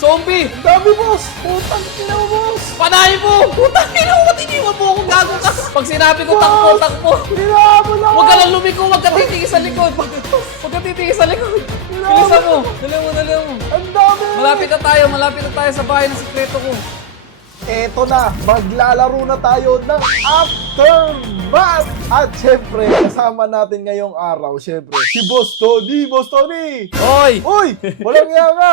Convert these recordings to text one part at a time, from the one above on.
Zombie! Ang dami, boss! Putang ina mo, boss! Panahin mo! Putang ina mo! Iniwan mo akong gago ka! Pag sinabi ko takbo, takbo! Hinahabol ako! Huwag ka lang lumiko! Huwag ka titingin sa likod! Huwag ka titingin sa likod! Bilisan mo! Dali mo, dali mo! Ang dami! Malapit na tayo sa bahay ng sikreto ko. Eto na, maglalaro na tayo ng Aftermath! At syempre, kasama natin ngayong araw, syempre, si Boss Tony! Boss Tony! Hoy! Uy! Walang iya ka!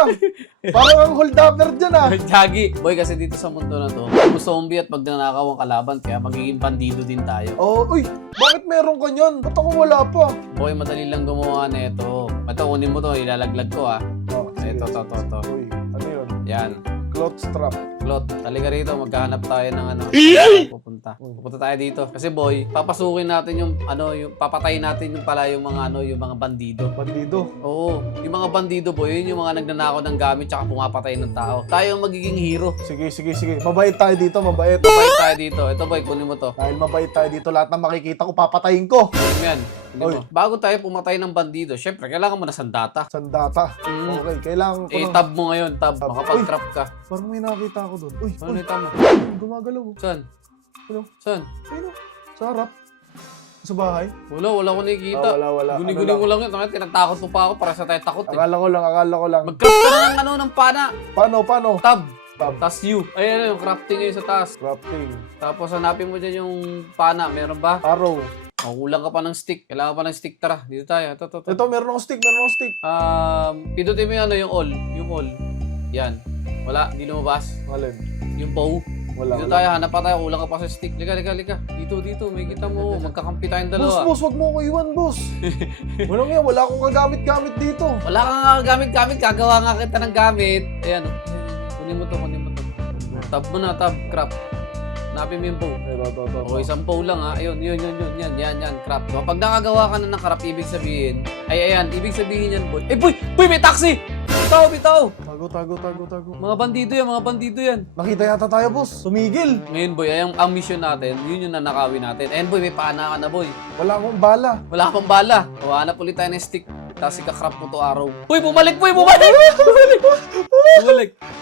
Parang ang hold-upper dyan ah! Jagi! Boy, kasi dito sa mundo na to, pag zombie at magnanakaw ang kalaban, kaya magiging bandido din tayo. Oh, uy! Bakit meron ka niyan? Ba't ako wala pa? Boy, madali lang gumawa na ito. Ito, kunin mo to, ilalaglag ko ah. Oh, sige. Ito. Uy, ano yun? Yan. Cloth strap. Klot, halika rito, maghahanap tayo ng ano. Pupunta tayo dito. Kasi boy, papasukin natin yung papatayin natin yung pala yung mga bandido. Bandido. Oo, yung mga bandido boy, yun yung mga nagnanakaw ng gamit tsaka pumapatay ng tao. Tayo ang magiging hero. Sige. Mabait tayo dito, mabait. Mabait tayo dito. Ito boy, kunin mo to. Dahil mabait tayo dito, lahat ng makikita ko, papatayin ko. Kunin mo yan. Kunin Oy. mo. Bago tayo pumatay ng bandido, syempre, kailangan mo na sandata. Sandata. Okay, kailangan ko ng... Tab mo ngayon, tab. Makapag-trap ka. Parang may nakita ako doon. Uy, Ano yung tama? gumagalaw. Saan? Ano? Saan? Sino? Sa harap? Sa bahay? Wala ko nakikita. Wala. Guni-guni mo lang yun. Tinatakot mo pa ako para sa tayo takot eh. Akala ko lang. Mag-craft ka na ng pana. Paano? Tab. Tab. Tas U. Ayan yung crafting ngayon sa taas. Crafting. Tapos hanapin mo dyan yung pana. Meron ba? Arrow. Kulang ka pa ng stick. Kailangan pa ng stick. Tara, dito tayo. Ito. Ito, meron akong stick. Pindutin mo yung yung all. Yung all. Yan. Wala, hindi lumabas. Alin? Yung bow. Wala. Dito tayo, hanap pa tayo. Kulang ka pa sa stick. Lika. Dito. May kita mo. Magkakampi tayong dalawa. Boss, wag mo ko iwan, boss. Walang yan, wala akong kagamit-gamit dito. Wala kang nga gamit. Gagawa nga kita ng gamit. Ayan. Kunin mo to. Tab mo na, tab. Crap. Hanapin mo yung bow. Ito. O, isang bow lang ha. Ayun, yun. Yan, crap. So, pag nakagawa ka na ng crap, ibig sabihin, ibig sabihin yan, boy. Boy, may taxi! Bitaw! Tago. Mga bandido yan. Nakita yata tayo, boss. Tumigil. Ngayon, boy, ang mission natin, yun yung nanakawin natin. And boy, may pana ka na, boy. Wala akong bala. Wala kang bala. O, hanap ulit tayo ng stick. Tapos ikakrap mo to araw. Boy, bumalik! Bumalik!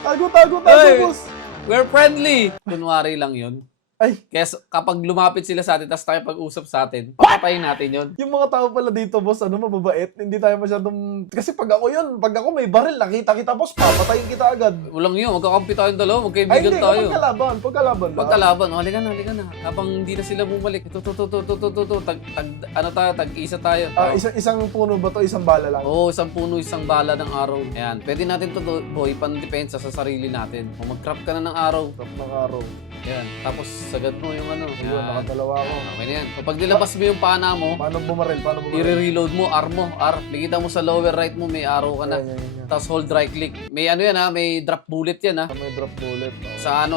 Tago, Ay. boss. We're friendly! Kunwari lang yun. Ay, Kaya kapag lumapit sila sa atin, tapos tayo pag-usap sa atin, papatayin natin yun. yung mga tao pala dito, boss, mababait. Hindi tayo masyadong... Kasi pag ako may baril, nakita kita, boss, papatayin kita agad. Walang yun, magkakampi tayong dalawa, Ay, magkaibigan hindi, tayo. pagkalaban lang. Pagkalaban, halika na. Habang hindi na sila bumalik. Ito. Tag-isa tayo. Isang puno ba to? Isang bala lang? Oo, isang puno, isang bala ng araw. Ayan, pwede natin to, boy, pandepensa sa sarili natin. Kung mag-craft ka na ng araw. Crap ng araw. Ayan, tapos sagad mo yung ano. Ayun, Ayan. nakadalawa ako. Okay na yan. Kapag nilabas mo yung pana mo, Paano bumaril? i-reload mo, R. Nakikita mo sa lower right mo, may arrow ka na. Yan. Tapos hold right click. May may drop bullet yan ha. May drop bullet. Sa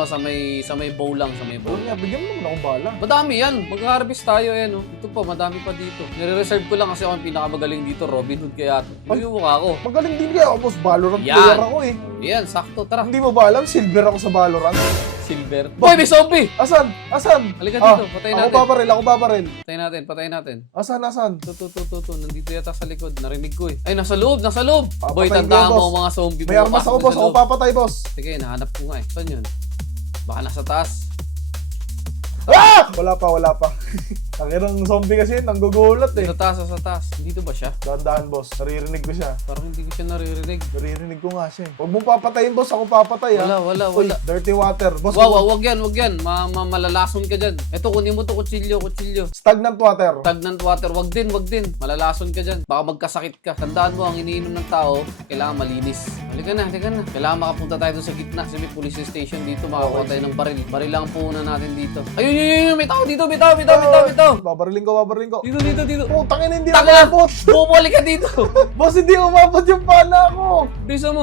may bow lang, sa may bow. Bigyan mo naman akong bala. Madami yan. Mag-harvest tayo yan. Ito pa, madami pa dito. Nire-reserve ko lang kasi ako ang pinakamagaling dito. Robin Hood kaya. Hindi yung mukha ko. Magaling din kaya ako, boss. Valorant Yan. player ako eh. Yan, sakto. Tara. Hindi mo ba alam? Silver ako sa Valorant. Silver. Boy, may zombie! Asan? Halika dito. Patayin natin. Ako babaril. Patayin natin. Asan? Ito. Nandito yata sa likod. Narinig ko eh. Ay, nasa loob. Boy, Papatayin tandaan ko, mo boss. ang mga zombie mo. May armas ako, boss. Ako papatay, boss. Sige, nahanap ko nga eh. Saan yun? Baka nasa taas. Ah! Wala pa. Ang irang zombie kasi, nanggugulat eh. Sa taas. Dito ba siya? Dahan-dahan, boss. Naririnig ko siya. Parang hindi ko siya naririnig. Naririnig ko nga siya eh. Huwag mo papatayin, boss. Ako papatay, ha? Wala. Uy, dirty water. Boss, Wag yan. Malalason ka dyan. Ito, kunin mo to, kutsilyo. stagnant water. Stagnant water, wag din. Malalason ka dyan. Baka magkasakit ka. Tandaan mo, ang iniinom ng tao, kailangan malinis. Halika na. Kailangan makapunta tayo doon sa gitna. Kasi may police station dito, makakuha tayo ng baril. Baril lang po na natin dito. Ayun, may tao dito. Babariling ko. Dito. Putang ina, hindi Tanga! umabot. Bumalik ka dito. Boss, hindi umabot yung pana ko. Bilisan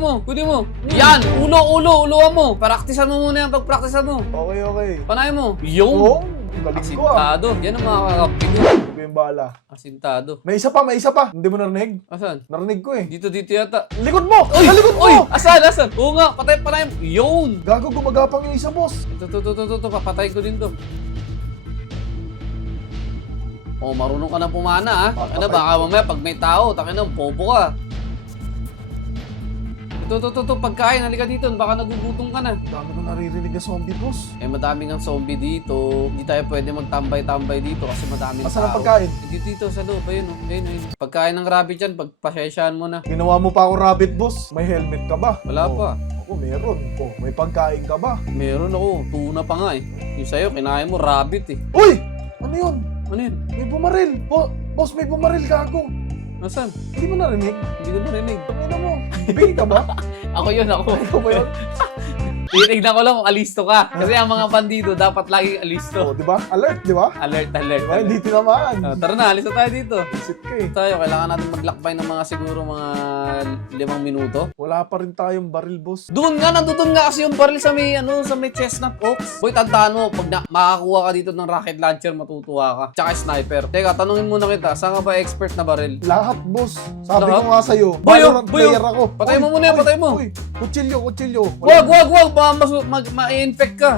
mo. Kunin mo. Yan, uluan mo. Praktisan mo muna yan pag-praktisan mo. Okay. Panay mo. Oo, Yung. galing ko ah. Asintado. Yan ang mga kakapig ko. Ito yung bala. Asintado. May isa pa. Hindi mo narinig? Asan? Narinig ko eh. Dito yata. Likod mo! Uy! Sa likod mo! Uy! Asan? Oo nga, panay mo. Yun! Gago, gumagapang yung isa, boss. Ito, papatay ko din to. Oh, marunong ka na pumana, ha? Papatay. Baka mamaya pag may tao, bobo ka. Ito, pagkain, halika dito, baka nagugutom ka na. Ang dami ko naririnig na zombie, boss. Eh, madaming ang zombie dito. Hindi tayo pwede magtambay-tambay dito kasi madaming Asan ang tao. pagkain? Dito, sa loob, ayun, oh. Ayun. Pagkain ng rabbit yan, pagpasyensyahan mo na. Ginawa mo pa ako rabbit, boss. May helmet ka ba? Wala pa. Ako, meron. Oh, may pagkain ka ba? Meron ako, tuna pa nga eh. Yung sa'yo, kinain mo, rabbit eh. Uy! Ano yun? Ano yun? May bumaril. Boss, may bumaril ka ako. Nasaan? Hindi mo narinig? Hindi ko narinig. Ano mo? Bigay ka ba? Ako yun, ako. Ikaw ba yun? Titignan ko lang kung alisto ka. Kasi ang mga bandido, dapat laging alisto. Oh, di ba? Alert, di ba? Alert. Diba? Hindi tinamaan. Tara na, alis na tayo dito. Visit ka eh. Tayo, kailangan natin maglakbay ng mga siguro mga 5 minuto. Wala pa rin tayong baril, boss. Doon nga, nandun nga kasi yung baril sa may, sa may chestnut oaks. Boy, tandaan mo, pag makakuha ka dito ng rocket launcher, matutuwa ka. Tsaka sniper. Teka, tanungin muna kita, saan ka ba expert na baril? Lahat, boss. Sabi Lahat? ko nga sa'yo, Boy, Valorant boy, player ako. patay mo muna yan, patay mo. Uy, kutsilyo. Wag! Baka ma-infect ka.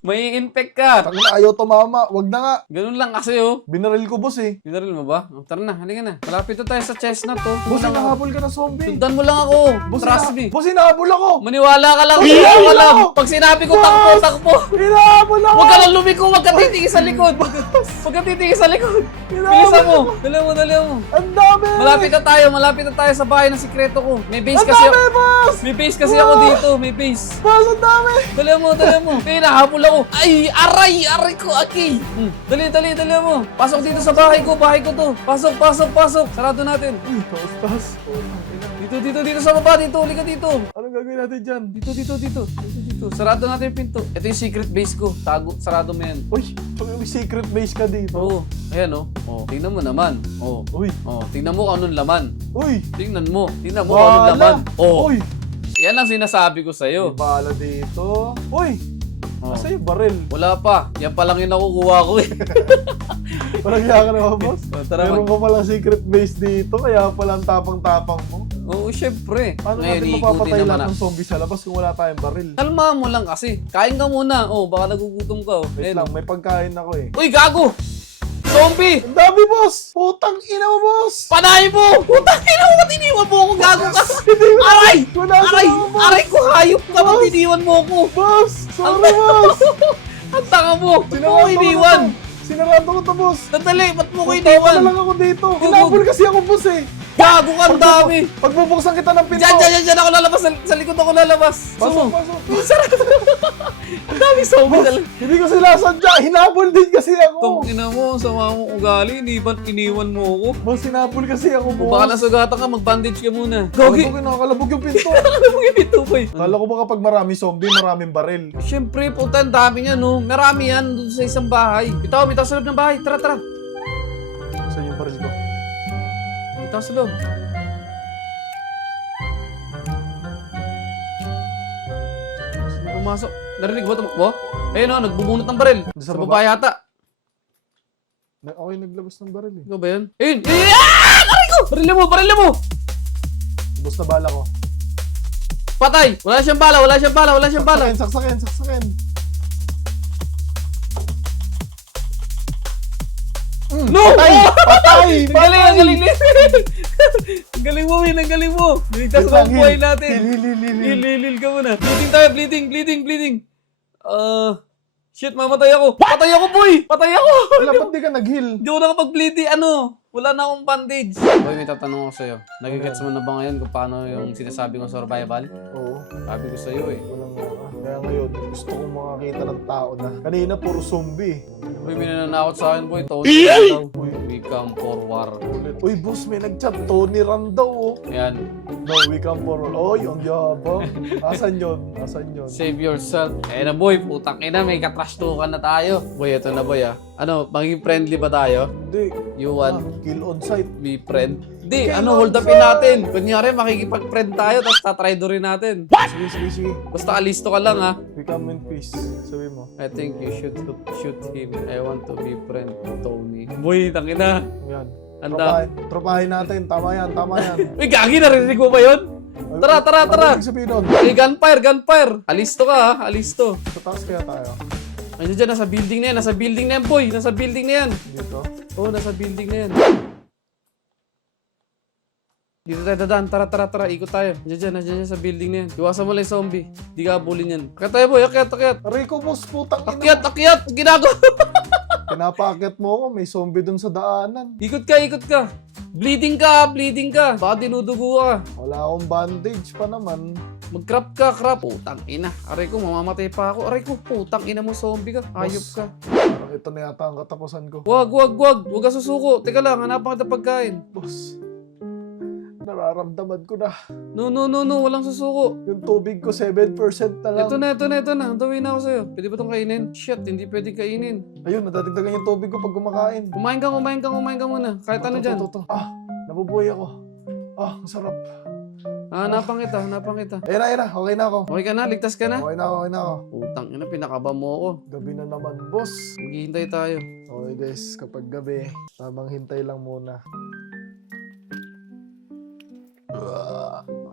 May infect ka. Tangina, ayaw tumama. Wag na nga. Ganun lang kasi oh. Binaril ko, boss eh. Pinaril mo ba? Oh, tara na, halika na. Malapit na tayo sa chestnut oh. Boss, Sundan ako. hinahabol ka na zombie. Sundan mo lang ako. Trust me. Boss, hinahabol ako. Maniwala ka lang. Hinahabol Maniwala ka lang. ako. Pag sinabi ko takbo. Hinahabol ako. Huwag ka lang lumiko. Huwag ka titingin sa likod. Huwag ka titingin sa likod. Bilisan mo. Dali mo. Ang dami. Malapit na tayo sa bahay ng sikreto ko. May base Ang kasi dami, ako. boss. May base kasi ako dito. May base. Boss, ang dami. Dali mo. May nahabol ako. Ay, aray ko, Aki. Dali mo. Pasok dito sa bahay ko to. Pasok. Sarado natin. Uy, taas. Dito sa baba, dito. Halika dito. Anong gagawin natin dyan? Dito. Sarado natin yung pinto. Ito yung secret base ko. Sarado mo yan. Uy, may secret base ka dito. Oo. Ayan, oh. Tingnan mo naman. Uy. Tingnan mo kung anong laman. Uy. Tingnan mo kung anong laman. Uy. Yan ang sinasabi ko sa'yo. May bala dito. Uy. Oh. Asa yung baril? Wala pa. Yan pa lang yung nakukuha ko eh. Walang hiya ka naman, boss. Tara, Meron pa palang secret base dito, kaya palang tapang-tapang mo. Oo, syempre. Paano Ngayon, natin ikutin mapapatay naman lahat ng zombie sa labas kung wala tayong baril? Kalma mo lang kasi. Kain ka muna. Baka nagugutom ka. Wait lang, may pagkain ako eh. Uy, gago! Zombie! Ang dami, boss! Putang ina mo, boss! Panahin mo! Putang ina mo! Ba't iniwan mo ako? Gago ka! Aray! Wala ka Aray! naman, boss! Aray ko! Hayop ka! Ba't iniwan mo ako? Boss! Sorry, boss! Ang tanga mo! Ba't mo ko iniwan? Sinarado ko to, boss! Sandali! Ba't mo ko Punta iniwan? na lang ako dito! Hinabol kasi ako, boss eh! Gago ka! Ang dami! Pagbubuksan kita ng pinto! Diyan ako lalabas! Sa likod ako lalabas! Pasok! Ang dami zombie talaga! Hindi ko sila sadya! Hinabol din kasi ako! Ina mo, sama mo ugali, iniwan mo ako. Boss, hinabol kasi ako, boss! Baka nasugatan ka, mag-bandage ka muna. Gagi! Nakakalabog yung pinto! Ano mo yung ito, boy? Kala ko ba kapag marami zombie, maraming baril? Siyempre, puta, ang dami niya, no? Marami yan doon sa isang bahay. Bitaw sa loob ng bahay. Tara. Saan yung baril ko? Bitaw sa loob. Sino pumasok? Narinig ba tumakbo? Ayun, no, nagbubunot ng baril. Sa Sa baba? baba yata. Okay, naglabas ng baril eh. Ikaw ba yun? Ayun! Aray ko! Baril mo! Bus na bala ko. Patay! Wala siyang bala! Saksakin. No! Patay! Ang galing! Ang galing mo, Win! Ang galing mo! Niligtas mo ang buhay natin! Hilil ka muna! Bleeding tayo! Bleeding! Shit, mamatay ako! Patay ako, boy! Patay ako! Wala, ba't di ka nag-heal? Hindi ako nakapag-bleeding, wala na akong bandage. Boy, may tatanong ako sa'yo. Nagigets mo na ba ngayon kung paano yung sinasabi kong survival? Oo. Sabi ko sa'yo eh. Walang nga. Kaya ngayon, gusto kong makakita ng tao na kanina puro zombie. Boy, may nananakot sa akin, boy. Tony Randall. We come for war. Uy, boss, may nag-chat. Tony Randall, oh. Yan. No, we come for... Oy, ang yabang. Asan yun? Save yourself. Eh na, boy. Putang ina. May katrash-tukan na tayo. Boy, ito na, boy, ah. Maging friendly ba tayo? Hindi. You want Kill on sight. be friend? Hindi, Okay, hold upin natin. Kunyari, makikipag-friend tayo, tapos tatry rin natin. Sige. Basta alisto ka lang, ha. We come in peace. Sabi mo. I think you should shoot him. I want to be friend with Tony. Boy, tangina. Yan. Anda. Tropahin natin. Tama yan. Uy, gagi, narinig mo ba yun? Tara. Ano ibig sabihin nun? Hey, gunfire. Alisto ka, ha. Alisto. Sa taas kaya tayo. Ayun dyan, nasa building na yan. Nasa building na yan, boy. Nasa building na yan. Dito. Oo, nasa building na yan. Dito tayo dadaan. Tara. Ikot tayo. Nandiyan sa building na yan. Iwasan mo lang yung zombie. Di ka abulin yan. Akyat tayo, boy. Akyat. Aray ko, boss, putang ina. Akyat. Ginagawa. Pinapaakyat mo ako, may zombie dun sa daanan. Ikot ka. Bleeding ka. Baka dinudugo ka. Wala akong bandage pa naman. Mag-crap ka. Putang ina. Aray ko, mamamatay pa ako. Aray ko, putang ina mo, zombie ka. Ayop ka. Parang ito na yata ang katapusan ko. Wag. Huwag ka susuko. Teka lang, hanapan kita pagkain. Boss, nararamdaman ko na. No. Walang susuko. Yung tubig ko, 7% na lang. Ito na. Dawin na ako sa'yo. Pwede ba itong kainin? Shit, hindi pwede kainin. Ayun, nadadagdagan yung tubig ko pag kumakain. Kumain ka muna. Kahit ano dyan. Ito. Nabubuhay ako. Ang sarap. Hanapan kita. Ayun na. Okay na ako. Okay ka na? Ligtas ka na? Okay na ako. Putang ina, pinakaba mo ako. Gabi na naman, boss. Maghihintay tayo. Okay guys, kapag gabi, tamang hintay lang muna.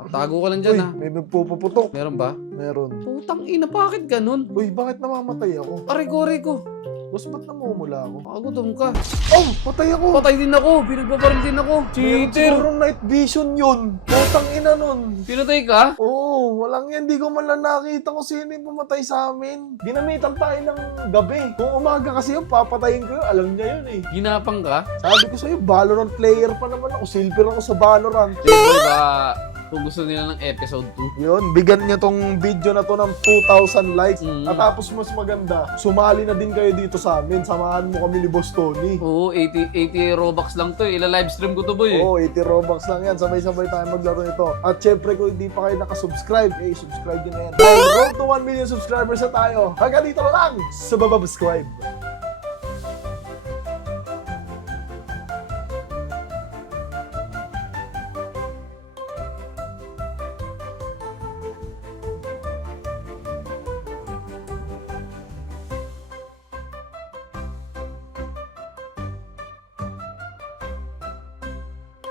Tago ka lang dyan, Uy, ha? may nagpupuputok. Meron ba? Meron. Putang ina, bakit ganun? Uy, bakit namamatay ako? Aray ko. Boss, ba't namumula ako? Makagutom ka. Oh, patay ako! Patay din ako. Pinagbabaril din ako. Meron Cheater. siguro night vision yun. Putang ina nun. Pinatay ka? Oo, walang yan. Di ko man lang nakita kung sino yung pumatay sa amin. Ginamitan tayo ng gabi. Kung umaga kasi yun, papatayin ko yun. Alam niya yun eh. Ginapang ka? Sabi ko sa'yo, Valorant player pa naman ako. Silver ako sa Valorant. Diba, kung gusto nila ng episode 2. Yun, bigyan niya tong video na to ng 2,000 likes. Mm. At tapos mas maganda, sumali na din kayo dito sa amin. Samahan mo kami ni Boss Tony. Oo, 80 Robux lang to. Ila-livestream ko to, boy. Oo, 80 Robux lang yan. Sabay-sabay tayo maglaro nito. At syempre, kung hindi pa kayo nakasubscribe, subscribe nyo na yan. Dahil road to 1 million subscribers na tayo. Hanggang dito lang sa subscribe.